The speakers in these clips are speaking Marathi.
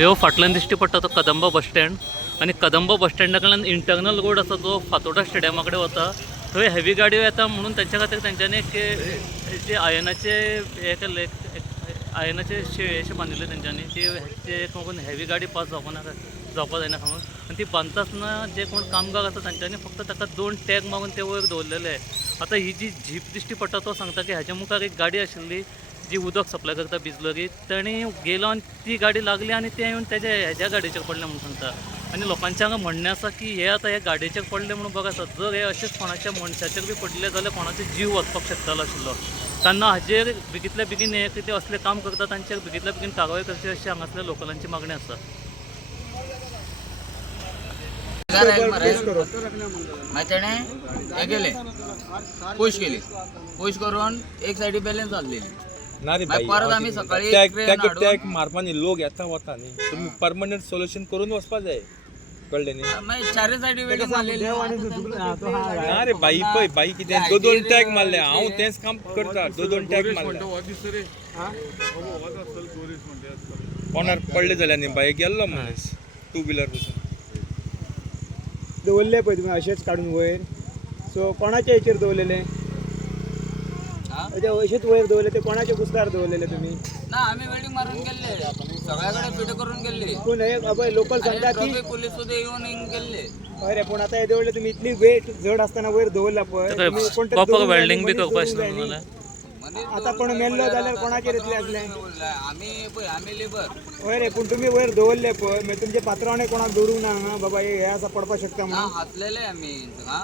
ह्यो फाटल्यान दिश्टी पडटा तो कदंबा बस स्टँड आणि कदंबा बस स्टँडा कडल्यान इंटरनल रोड आसा जो फातोर्डा स्टेडियमा कडेन वता थंय हेवी गाडयो येता म्हणून तांच्या खातीर तांच्यांनी एक जे आयनाचे हे केल्ले आयनाचे अशें बांदिल्ले तांच्यांनी ते कोण हेवी गाडी पास जावपा जायना म्हणून आनी ती बांदता जे कोण कामगार आसा तांच्यांनी फक्त ताका 2 टॅग मागून ते वयर दवरलेले. आतां ही जी जीप दिश्टी पडटा तो सांगता की हाच्या मुखार एक गाडी आशिल्ली जी उदक सप्लाय करता बिजलरी ताणी गेलो आनी ती गाडी लागली आनी ते येवन हेज्या गाडयेचेर पडले म्हणून सांगता. आनी लोकांचें हांगा म्हणणें आसा की हे आतां हे गाडयेचेर पडले म्हणून बघात जर हे अशेंच कोणाच्या मनशाचेर बी पडले जाल्यार कोणाचो जीव वचपाक शकतालो आशिल्लो. तेन्ना हाजेर बेगींतल्या बेगीन हे कितें असलें काम करता तांचेर बेगींतल्या बेगीन कारवाय करची अशी हांगासल्या लोकलांची मागणी आसा. तेणे केले पुश केली पुश करून एक सायडी बॅलन्स जाल्ली परत आमी सकाळी टॅग मारपानी लोक येता वता न्ही तुमी परमनंट सोल्युशन करून वचपा जाय कळ्ळें न्ही. मागीर चारय सायडी वेगळी मारलेली ना रे बाई पळय बाई कितें 2 टॅग मारले हांव तेंच काम करता 2 टॅग मारले कोणार पडले जाल्यार न्ही बाई गेल्लो मनीस 2 व्हिलर पासून दवरले पळय तुमी अशेंच काडून वयर सो कोणाच्या हेचेर दवरलेले अशेंच वयर दवरले ते कोणाच्या कुस्तार दवरलेले तुमी ना आमी वेल्डिंग मारून गेल्ले सगळ्याकडे फिट करून गेल्ले पूण हे पळय लोकल सांगता की पुलीस सुद्दां येवन गेल्ले अरे पूण आतां हे दवरले तुमी इतली वेट जड आसतना वयर दवरला पळय प्रॉपर वेल्डिंग बी करपा आशिल्लें आतां कोण मेल्लो जाल्यार कोणाचेर येतले आसले आमी लेबर हय रे पूण तुमी वयर दवरले पळय मागीर तुमचे पात्रावणे कोणाक दवरूंक ना हांगा बाबा हे आसा पडपाक शकता म्हणून हातलेले आमी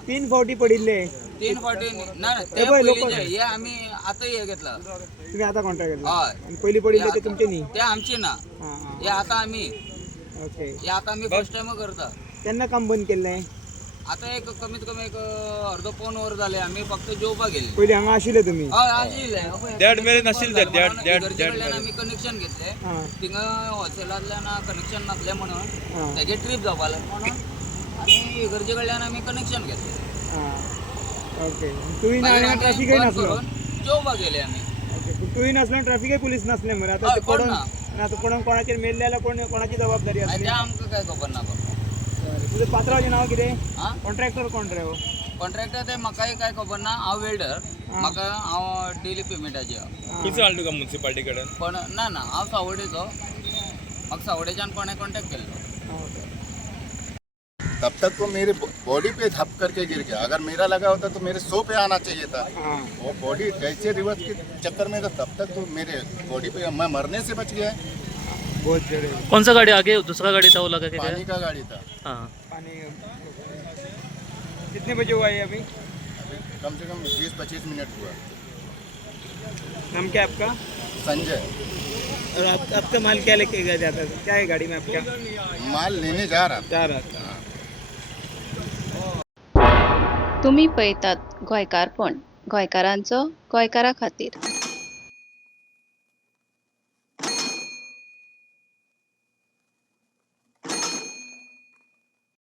3 फावटी पडिल्ले 3 फावटी ना हे आमी आतां हे घेतला तुमी आतां कॉन्ट्रॅक्ट घेतला हय आनी पयलीं पडिल्ले ते तुमचे न्ही ते आमचे ना हे आतां आमी ओके हे आतां आमी फर्स्ट टायम करता केन्ना काम बंद केल्लें आता एक कमीत कमी एक अर्धो पोन वर जाले आम्ही फक्त जेवपाक गेले पयलीं हांगा आशिल्ले तुमी हय आशिल्ले दॅट मेरेन नाशिल्ले कडल्यान आमी कनेक्शन घेतले थिंगा हॉस्टेलांतल्यान कनेक्शन नासले म्हणून तेजे ट्रीप जावपा लागले म्हणून आनी इगर्जे कडल्यान आमी कनेक्शन घेतले ओके तुवें हांगा ट्रॅफिकय नासलो जेवपाक गेले आमी तुवें नासलो ट्रॅफिकय पुलीस नासले मरे आतां ते पडून आतां कोणाक कोणाचेर मेल्ले जाल्यार कोणाची जबाबदारी आसली ते आमकां काय खबर ना तुजें पात्राचें नांव कितें कॉन्ट्रॅक्टर कोण रे कॉन्ट्रॅक्टर ते म्हाकाय काय खबर ना हांव वेल्डर म्हाका हांव डेली पेमेंटाचे कितें जालें तुका म्युन्सिपालिटी कडेन पण ना ना हांव सावड्डेचो म्हाका सावड्डेच्यान कोणें कॉन्टॅक्ट केल्लो. तब तक वो मेरे बॉडी पे धप करके गिर गया. अगर मेरा लगा होता तो मेरे 100 पे आना चाहिए था. वो बॉडी कैसे रिवर्स के चक्कर में था तब तक तो मेरे बॉडी पे मैं मरने से बच गया. बहुत जड़े कौन सा गाड़ी आगे दूसरा गाड़ी था वो लगा के पानी का गाड़ी था. हाँ पानी कितने बजे हुआ ये अभी कम से कम 20-25 मिनट हुआ. नाम क्या है आपका संजय. और आपका माल क्या लेके गया जाता था क्या है गाड़ी में आपका माल लेने जा रहा था. जा रहा था. तुम्ही पळयतात गोंयकारपण गोंयकारांचो गोंयकारा खातीर.